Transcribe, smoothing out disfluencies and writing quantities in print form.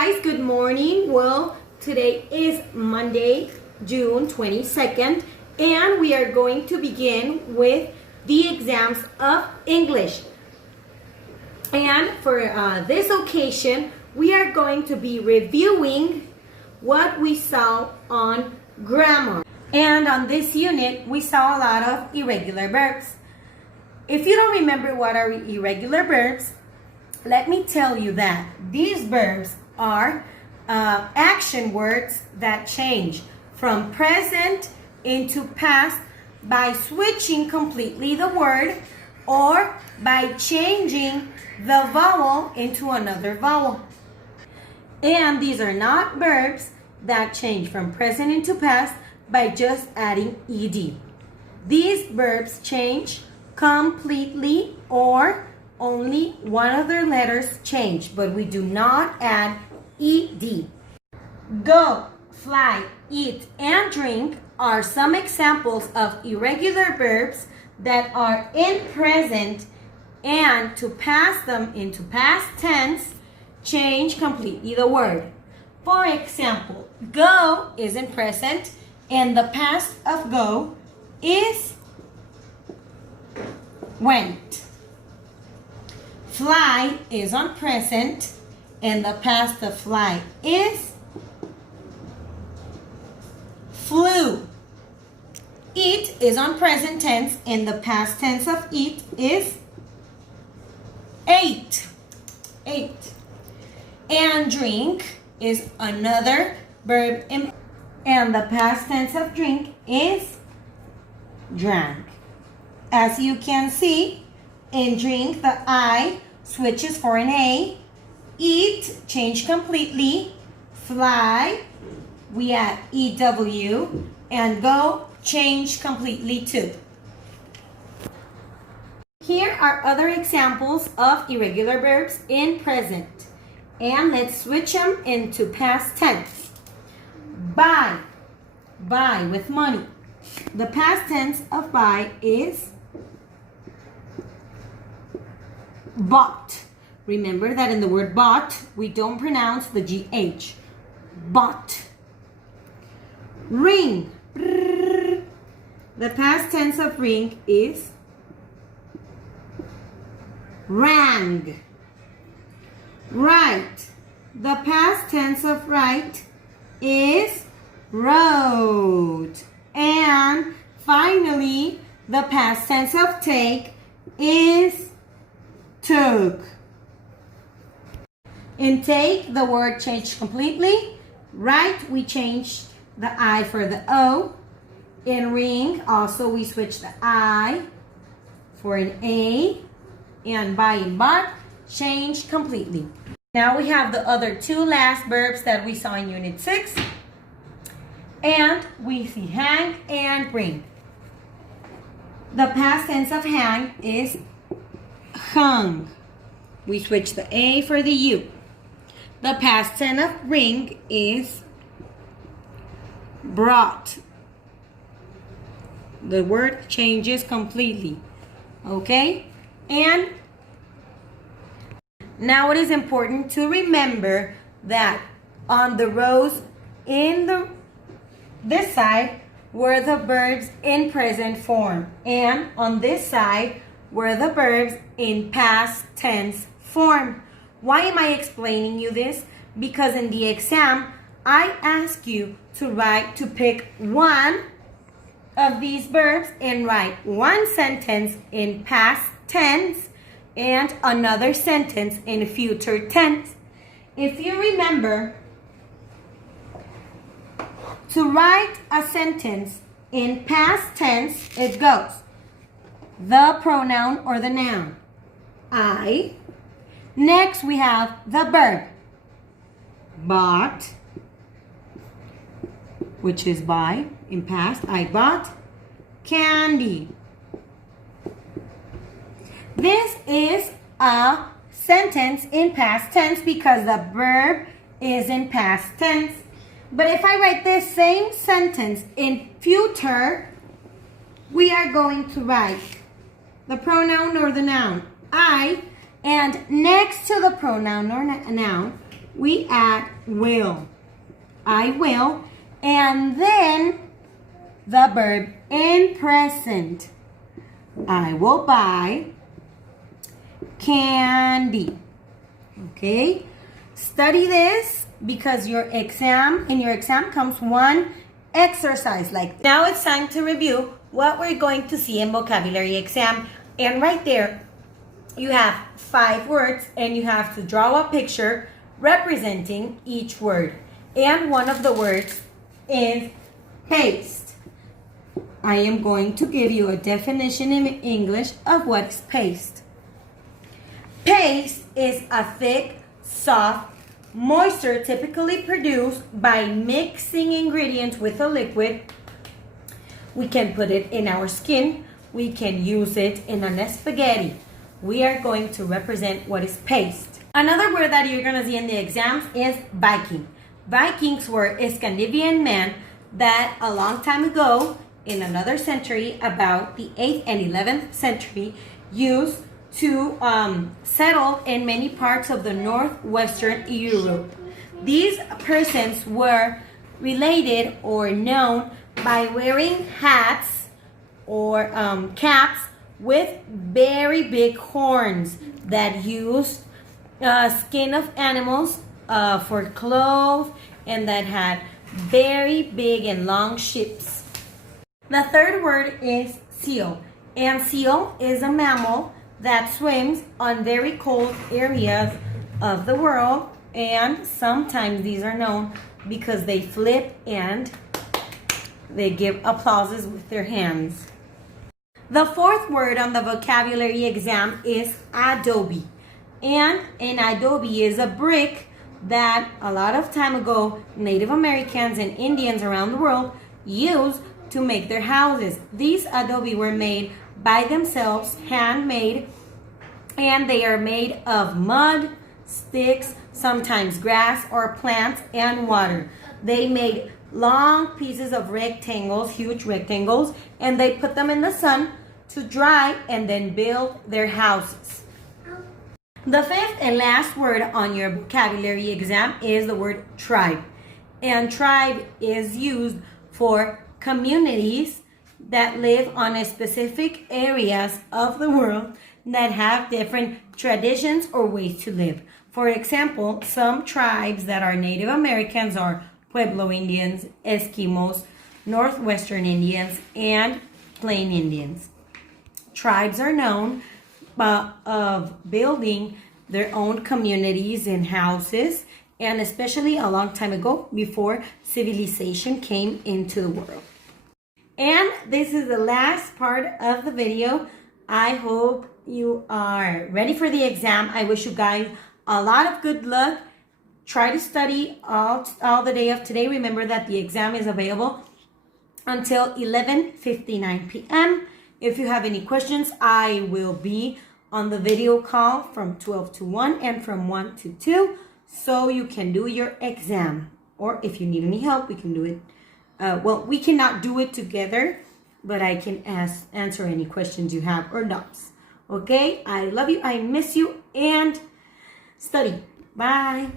guys, good morning. Well, today is Monday, June 22nd, and we are going to begin with the exams of English. And for this occasion, we are going to be reviewing what we saw on grammar. And on this unit, we saw a lot of irregular verbs. If you don't remember what are irregular verbs, let me tell you that these verbs are action words that change from present into past by switching completely the word or by changing the vowel into another vowel. And these are not verbs that change from present into past by just adding ed. These verbs change completely or only one of their letters change, but we do not add ed. Go, fly, eat, and drink are some examples of irregular verbs that are in present, and to pass them into past tense, change completely the word. For example, go is in present, and the past of go is went. Fly is on present, and the past of fly is flew. Eat is on present tense, and the past tense of eat is ate. Ate. And drink is another verb, and the past tense of drink is drank. As you can see, in drink, the I switches for an A. Eat, change completely. Fly, we add EW. And go, change completely too. Here are other examples of irregular verbs in present. And let's switch them into past tense. Buy, buy with money. The past tense of buy is bought. Remember that in the word bought, we don't pronounce the GH. Bought. Ring. The past tense of ring is rang. Write. The past tense of write is wrote. And finally, the past tense of take is took. In take, the word changed completely. Write, we changed the I for the O. In ring, also we switched the I for an A. And buy and bought changed completely. Now we have the other two last verbs that we saw in Unit 6. And we see hang and bring. The past tense of hang is hung. We switch the A for the U. The past tense of bring is brought. The word changes completely. Okay? And now it is important to remember that on the rows in this side were the verbs in present form, and on this side were the verbs in past tense form. Why am I explaining you this? Because in the exam, I ask you to pick one of these verbs and write one sentence in past tense and another sentence in future tense. If you remember, to write a sentence in past tense, it goes the pronoun or the noun, I. Next, we have the verb, bought, which is buy in past. I bought candy. This is a sentence in past tense because the verb is in past tense. But if I write this same sentence in future, we are going to write the pronoun or the noun, I, and next to the pronoun or noun, we add will. I will. And then the verb in present. I will buy candy. Okay? Study this because in your exam comes one exercise like this. Now it's time to review what we're going to see in vocabulary exam. And right there, you have 5 words and you have to draw a picture representing each word. And one of the words is paste. I am going to give you a definition in English of what is paste. Paste is a thick, soft moisture typically produced by mixing ingredients with a liquid. We can put it in our skin. We can use it in a spaghetti. We are going to represent what is paste. Another word that you're going to see in the exams is Viking. Vikings were Scandinavian men that a long time ago, in another century, about the 8th and 11th century, used to settle in many parts of the northwestern Europe. These persons were related or known by wearing hats or caps with very big horns that used skin of animals for clothes and that had very big and long ships. The third word is seal. And seal is a mammal that swims on very cold areas of the world, and sometimes these are known because they flip and they give applauses with their hands. The fourth word on the vocabulary exam is adobe. And an adobe is a brick that a lot of time ago Native Americans and Indians around the world used to make their houses. These adobe were made by themselves, handmade, and they are made of mud, sticks, sometimes grass or plants, and water. They made long pieces of rectangles, huge rectangles, and they put them in the sun to dry and then build their houses. The fifth and last word on your vocabulary exam is the word tribe. And tribe is used for communities that live on a specific areas of the world that have different traditions or ways to live. For example, some tribes that are Native Americans are Pueblo Indians, Eskimos, Northwestern Indians, and Plain Indians. Tribes are known of building their own communities and houses, and especially a long time ago before civilization came into the world. And this is the last part of the video. I hope you are ready for the exam. I wish you guys a lot of good luck. Try to study all the day of today. Remember that the exam is available until 11:59 p.m. If you have any questions, I will be on the video call from 12 to 1 and from 1 to 2, so you can do your exam. Or if you need any help, we can do it. We cannot do it together, but I can answer any questions you have or doubts. Okay? I love you. I miss you. And study. Bye.